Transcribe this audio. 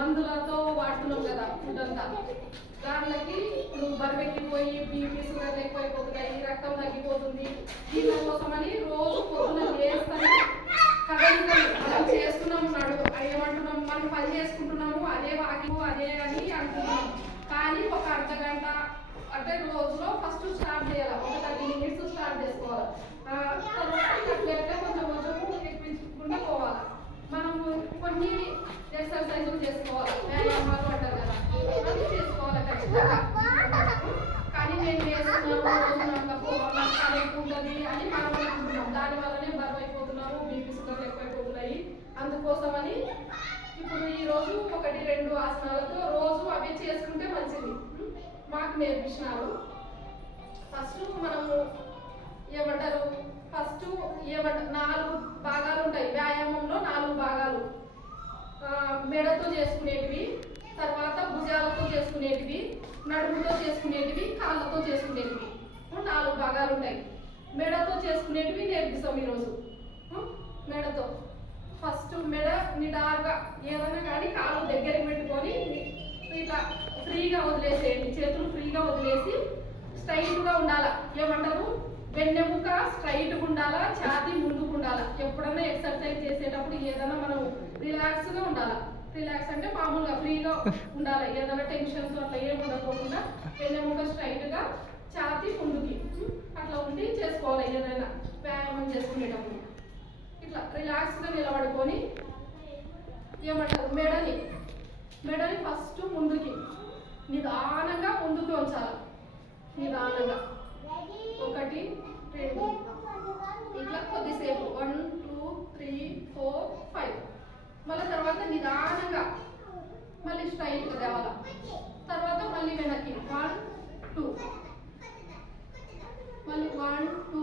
మందులతో వాడుతున్నాం కదా ఫుడ్ అంతా. దాంట్లోకి ఇప్పుడు బరువెక్కిపోయి బీపీ షుగర్ ఎక్కువైపోతున్నాయి రక్తం తగ్గిపోతుంది. దీనికోసమని రోజు పొద్దున చేస్తాను కదలికలు మనం చేస్తున్నాం నడు. ఏమంటున్నాం? మనం పని చేసుకుంటున్నాము అదే వాకింగ్ అదే అని అంటున్నాం. కానీ ఒక అర్ధ గంట అంటే రోజులో ఫస్ట్ మాకు నేర్పించినారు. ఫస్ట్ మనము ఏమంటారు? ఫస్ట్ ఏమంట నాలుగు భాగాలు ఉంటాయి. వ్యాయామంలో నాలుగు భాగాలు. మెడతో చేసుకునేటివి తర్వాత భుజాలతో చేసుకునేటివి నడుముతో చేసుకునేటివి కాళ్ళతో చేసుకునేటివి. నాలుగు భాగాలు ఉంటాయి. మెడతో చేసుకునేటివి నేర్పిస్తాం ఈరోజు. మెడతో. ఫస్ట్ మెడ నిడారుగా ఏదైనా కానీ కాళ్ళు దగ్గరికి పెట్టుకొని ఇట్లా ఫ్రీగా వదిలేసేయండి. చేతులు ఫ్రీగా స్ట్రైట్గా ఉండాలా. ఏమంటారు? వెన్నెముక స్ట్రైట్గా ఉండాలా? ఛాతీ ముందుకు ఉండాలా? ఎప్పుడైనా ఎక్సర్సైజ్ చేసేటప్పుడు ఏదైనా మనం రిలాక్స్గా ఉండాలా? రిలాక్స్ అంటే మామూలుగా ఫ్రీగా ఉండాలి? ఏదైనా టెన్షన్స్ అట్లా ఏం ఉండకోకుండా వెన్నెముక స్ట్రైట్గా ఛాతీ ముందుకి అట్లా ఉండి చేసుకోవాలి ఏదైనా వ్యాయామం చేసుకునేటప్పుడు. ఇట్లా రిలాక్స్గా నిలబడుకొని ఏమంటారు? మెడని మెడని ఫస్ట్ ముందుకి నిదానంగా ముందుకు ఉంచాలి. నిదానంగా. ఒకటి రెండు. ఇట్లా కొద్దిసేపు. One two three four five. మళ్ళీ తర్వాత నిదానంగా. మళ్ళీ స్ట్రైట్గా తేవాలా తర్వాత మళ్ళీ వెనక్కి. One two. మళ్ళీ వన్ టూ